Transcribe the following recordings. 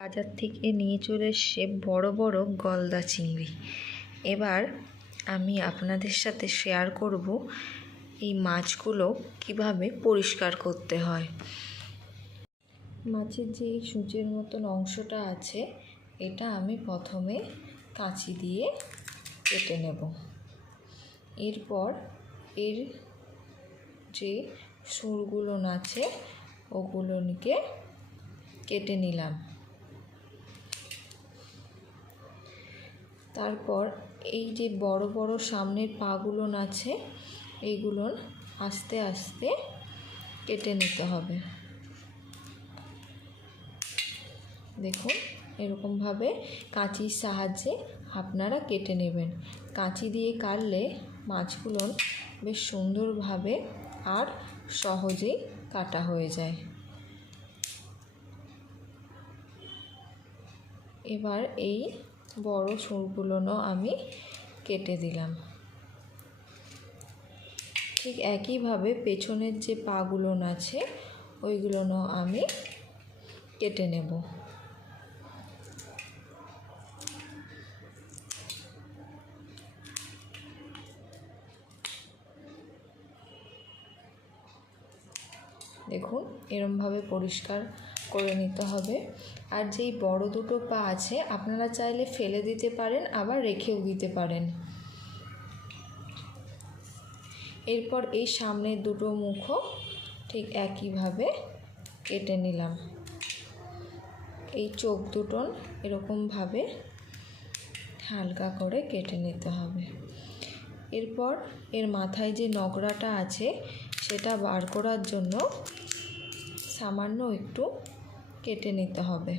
বাজার থেকে নিয়ে চলে এসে বড় বড় গলদা চিংড়ি। এবার আমি আপনাদের সাথে শেয়ার করব এই মাছগুলো কীভাবে পরিষ্কার করতে হয়। মাছের যে এই সূচের মতন অংশটা আছে, এটা আমি প্রথমে কাঁচি দিয়ে কেটে নেব। এরপর এর যে সুরগুলো আছে ওগুলোকে কেটে নিলাম। তারপর এই যে বড় বড় সামনের পাগুলো আছে এইগুলো আস্তে আস্তে কেটে নিতে হবে। দেখুন, এরকমভাবে কাঁচির সাহায্যে আপনারা কেটে নেবেন। কাঁচি দিয়ে কাটলে মাছগুলো বেশ সুন্দরভাবে আর সহজেই কাটা হয়ে যায়। এবার এই বড় সুরগুলোও আমি কেটে দিলাম। ঠিক একইভাবে পেছনের যে পাগুলো আছে ওইগুলোও আমি কেটে নেব। দেখুন, এরমভাবে পরিষ্কার করে নিতে হবে। আর যেই বড় দুটো পা আছে, আপনারা চাইলে ফেলে দিতে পারেন, আবার রেখেও দিতে পারেন। এরপর এই সামনের দুটো মুখও ঠিক একইভাবে কেটে নিলাম। এই চোখ দুটোন এরকমভাবে হালকা করে কেটে নিতে হবে। এরপর এর মাথায় যে নগরাটা আছে, সেটা বার করার জন্য সামান্য একটু কেটে নিতে হবে।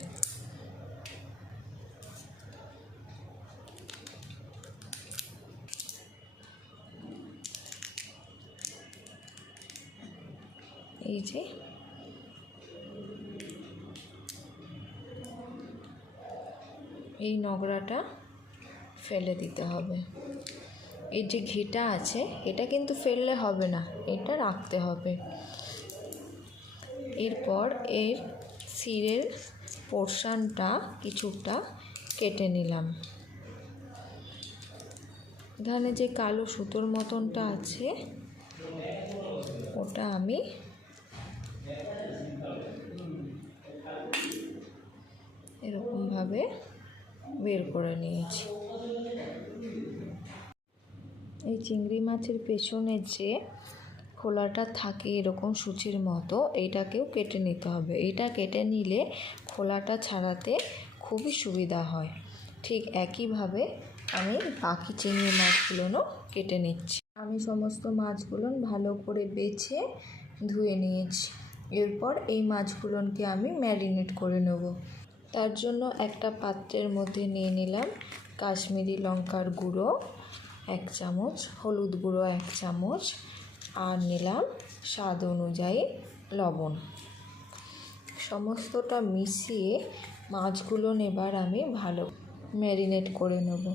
এই যে এই নগরাটা ফেলে দিতে হবে। এর যে ঘিটা আছে, এটা কিন্তু ফেললে হবে না, এটা রাখতে হবে। এরপর এর সিরের পোর্শনটা কিছুটা কেটে নিলাম। এখানে যে কালো সুতোর মতনটা আছে, ওটা আমি এরকমভাবে বের করে নিয়েছি। এই চিংড়ি মাছের পেছনের যে খোলাটা থাকে এরকম সূচির মতো, এইটাকেও কেটে নিতে হবে। এইটা কেটে নিলে খোলাটা ছাড়াতে খুবই সুবিধা হয়। ঠিক একইভাবে আমি বাকি চিংড়ি মাছগুলোও কেটে নিচ্ছি। আমি সমস্ত মাছগুলো ভালো করে বেছে ধুয়ে নিয়েছি। এরপর এই মাছগুলোকে আমি ম্যারিনেট করে নেব। তার জন্য একটা পাত্রের মধ্যে নিয়ে নিলাম কাশ্মীরি লঙ্কার গুঁড়ো, এক চামচ, হলুদ গুঁড়ো, এক চামচ আর নিলাম স্বাদ অনুযায়ী লবণ। সমস্তটা মিশিয়ে মাছগুলো নেবার আমি ভালো ম্যারিনেট করে নেব।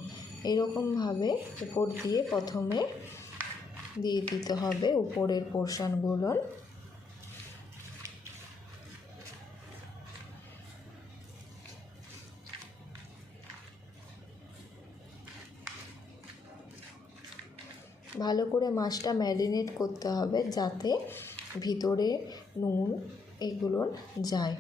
এরকমভাবে উপর দিয়ে প্রথমে দিয়ে দিতে হবে উপরের পোর্শনগুলো ভালো করে মাছটা ম্যারিনেট করতে হবে যাতে ভিতরে নুন এগুলো যায়।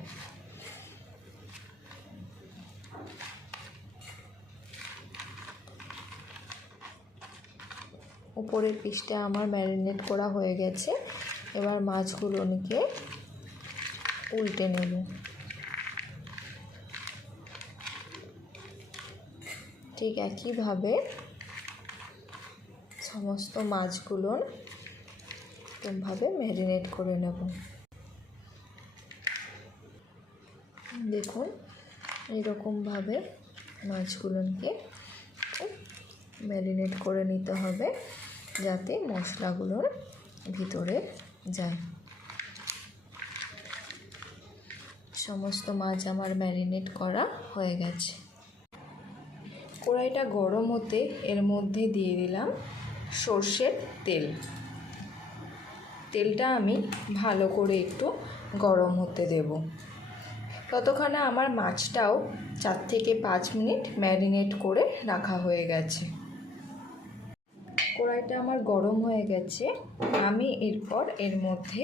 উপরের পিসটা আমার ম্যারিনেট করা হয়ে গেছে। এবার মাছগুলোকে উল্টে নেব। ঠিক একইভাবে সমস্ত মাছগুলোর এরকমভাবে ম্যারিনেট করে নেব। দেখুন, এরকমভাবে মাছগুলোকে ম্যারিনেট করে নিতে হবে যাতে মশলাগুলোর ভিতরে যায়। সমস্ত মাছ আমার ম্যারিনেট করা হয়ে গেছে। কড়াইটা গরম হতে এর মধ্যে দিয়ে দিলাম সর্ষের তেল। তেলটা আমি ভালো করে একটু গরম হতে দেব। ততক্ষণে আমার মাছটাও চার থেকে পাঁচ মিনিট ম্যারিনেট করে রাখা হয়ে গেছে। কড়াইটা আমার গরম হয়ে গেছে। আমি এরপর এর মধ্যে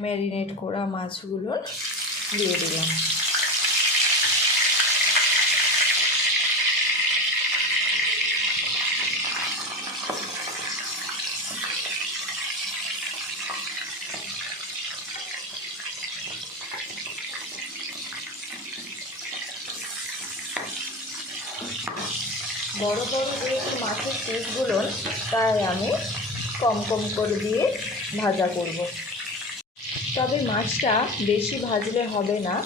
ম্যারিনেট করা মাছগুলো দিয়ে দিলাম। বড় বড় যেহেতু মাছের পিসগুলো, তাই আমি কম কম করে দিয়ে ভাজা করব। তবে মাছটা বেশি ভাজলে হবে না।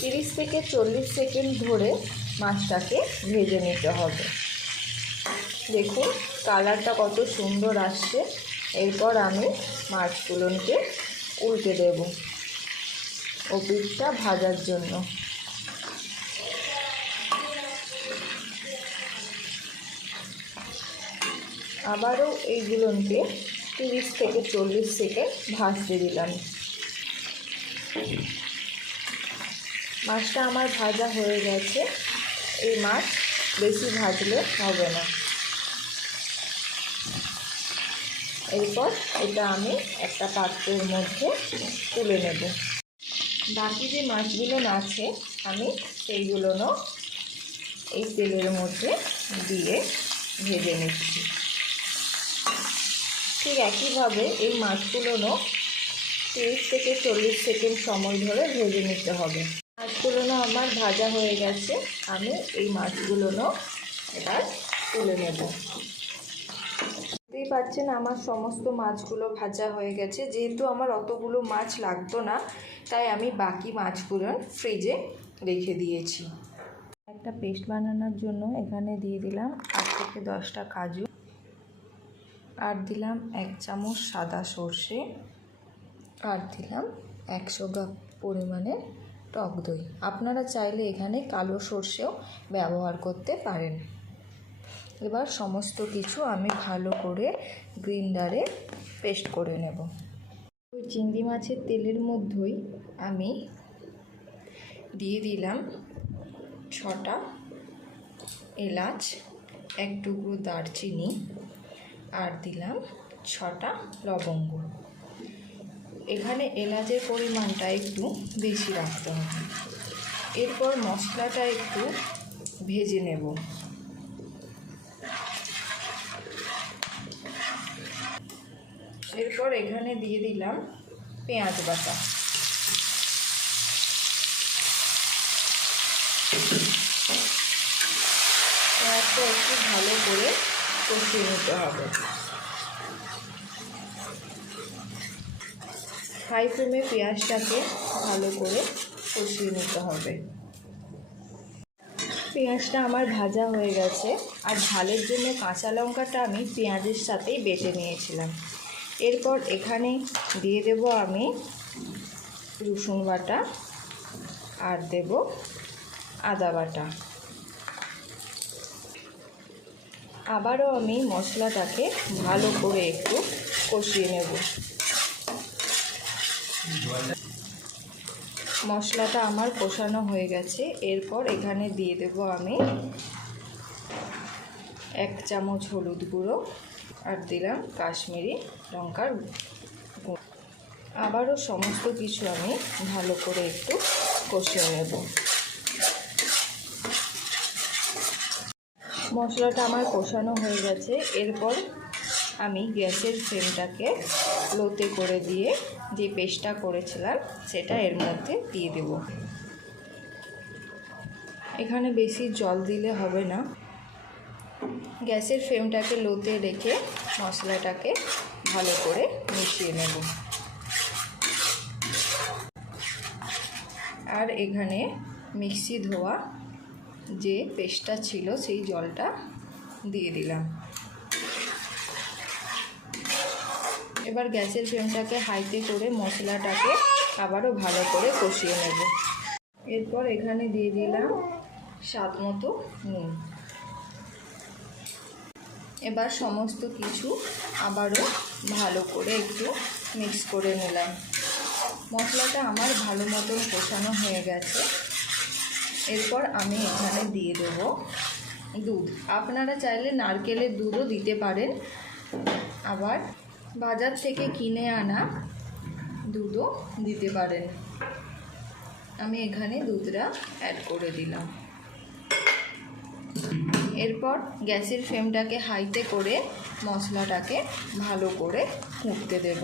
তিরিশ থেকে চল্লিশ সেকেন্ড ধরে মাছটাকে ভেজে নিতে হবে। দেখুন, কালারটা কত সুন্দর আসছে। এরপর আমি মাছগুলোকে উল্টে দেব। ও পিঠটা ভাজার জন্য। আবারও এইগুলোকে তিরিশ থেকে চল্লিশ সেকেন্ড ভাজতে দিলাম। মাছটা আমার ভাজা হয়ে গেছে। এই মাছ বেশি ভাজলে হবে না। এরপর এটা আমি একটা পাত্রের মধ্যে তুলে নেব। বাকি যে মাছগুলো আছে, আমি সেইগুলোও এই তেলের মধ্যে দিয়ে ভেজে নিচ্ছি। ঠিক একইভাবে এই মাছগুলোও তিরিশ থেকে চল্লিশ সেকেন্ড সময় ধরে ভেজে নিতে হবে। মাছগুলো আমার ভাজা হয়ে গেছে। আমি এই মাছগুলোও এবার তুলে নেব। বুঝতেই পারছেন আমার সমস্ত মাছগুলো ভাজা হয়ে গেছে। যেহেতু আমার অতগুলো মাছ লাগতো না, তাই আমি বাকি মাছগুলো ফ্রিজে রেখে দিয়েছি। একটা পেস্ট বানানোর জন্য এখানে দিয়ে দিলাম আট থেকে দশটা কাজু। আর দিলাম এক চামচ সাদা সর্ষে আর দিলাম একশো গ্রাম পরিমাণে টক দই। আপনারা চাইলে এখানে কালো সর্ষেও ব্যবহার করতে পারেন। এবার সমস্ত কিছু আমি ভালো করে গ্রিন্ডারে পেস্ট করে নেব। ওই চিংড়ি মাছের তেলের মধ্যেই আমি দিয়ে দিলাম ছটা এলাচ, এক টুকরো দারচিনি আর দিলাম ছটা লবঙ্গ। এখানে এলাচের পরিমাণটা একটু বেশি রাখতে হবে। এরপর মশলাটা একটু ভেজে নেব। এরপর এখানে দিয়ে দিলাম পেঁয়াজ বাটা। পেঁয়াজটা একটু ভালো করে কষিয়ে নিতে হবে হাই ফ্লেমে পেঁয়াজটাকে ভালো করে কষিয়ে নিতে হবে। পেঁয়াজটা আমার ভাজা হয়ে গেছে আর ঝালের জন্য কাঁচা লঙ্কাটা আমি পেঁয়াজের সাথেই বেটে নিয়েছিলাম। এরপর এখানে দিয়ে দেব আমি রসুন বাটা আর দেব আদা বাটা। আবারও আমি মশলাটাকে ভালো করে একটু কষিয়ে নেব। মশলাটা আমার কষানো হয়ে গেছে। এরপর এখানে দিয়ে দেব আমি এক চামচ হলুদ গুঁড়ো আর দিলাম কাশ্মীরি লঙ্কার আবারও সমস্ত কিছু আমি ভালো করে একটু কষিয়ে নেব। মশলাটা আমার কষানো হয়ে গেছে। এরপর আমি গ্যাসের ফ্লেমটাকে লোতে করে দিয়ে যে পেস্টটা করেছিলাম, সেটা এর মধ্যে দিয়ে দেব। এখানে বেশি জল দিলে হবে না। গ্যাসের ফ্লেমটাকে লোতে রেখে মশলাটাকে ভালো করে মিশিয়ে নেব। আর এখানে মিক্সি ধোয়া যে পেস্টটা ছিল সেই জলটা দিয়ে দিলাম। এবার গ্যাসের ফ্লেমটাকে হাইতে করে মশলাটাকে আবারও ভালো করে কষিয়ে নেব। এরপর এখানে দিয়ে দিলাম স্বাদ মতো নুন। এবার সমস্ত কিছু আবারও ভালো করে একটু মিক্স করে নিলাম। মশলাটা আমার ভালো মতন কষানো হয়ে গেছে। এরপর আমি এখানে দিয়ে দেবো দুধ। আপনারা চাইলে নারকেলের দুধও দিতে পারেন। আবার বাজার থেকে কিনে আনা দুধও দিতে পারেন। আমি এখানে দুধটা অ্যাড করে দিলাম। এরপর গ্যাসের ফ্লেমটাকে হাইতে করে মশলাটাকে ভালো করে ফুটতে দেব।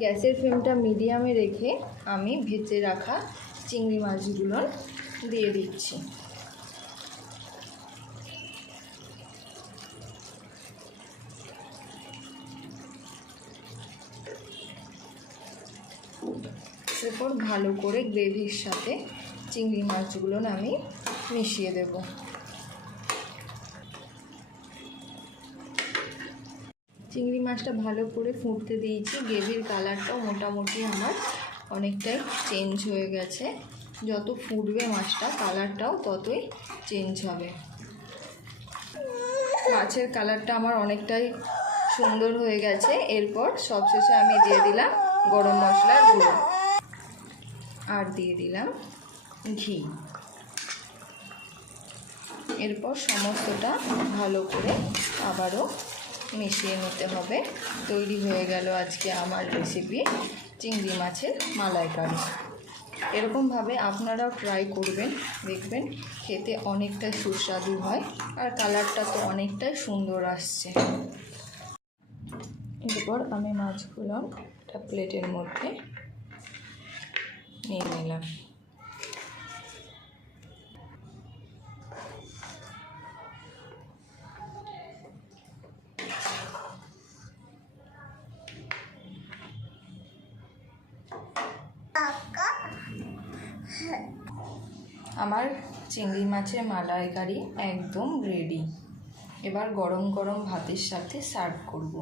গ্যাসের ফ্লেমটা মিডিয়ামে রেখে আমি ভেজে রাখা চিংড়ি মাছগুলো দিয়ে দিচ্ছি। এরপর ভালো করে গ্রেভির সাথে চিংড়ি মাছগুলো আমি মিশিয়ে দেব। চিংড়ি মাছটা ভালো করে ফুটতে দিয়েছি, গ্রেভির কালারটাও মোটামুটি আমার অনেকটাই চেঞ্জ হয়ে গেছে। যত ফুটবে মাছটা কালারটাও ততই চেঞ্জ হবে। মাছের কালারটা আমার অনেকটাই সুন্দর হয়ে গেছে। এরপর সবশেষে আমি দিয়ে দিলাম গরম মশলার গুঁড়ো। আর দিয়ে দিলাম ঘি। এরপর সমস্তটা ভালো করে আবারও মিশিয়ে নিতে হবে। তৈরি হয়ে গেল আজকে আমার রেসিপি চিংড়ি মাছের মালাইকারি। এরকমভাবে আপনারাও ট্রাই করবেন, দেখবেন খেতে অনেকটাই সুস্বাদু হয় আর কালারটা তো অনেকটাই সুন্দর আসছে। এরপর আমি মাছগুলো একটা প্লেটের মধ্যে নিয়ে নিলাম। আমার চিংড়ি মাছের মালাইকারি একদম রেডি এবার গরম গরম ভাতের সাথে সার্ভ করব।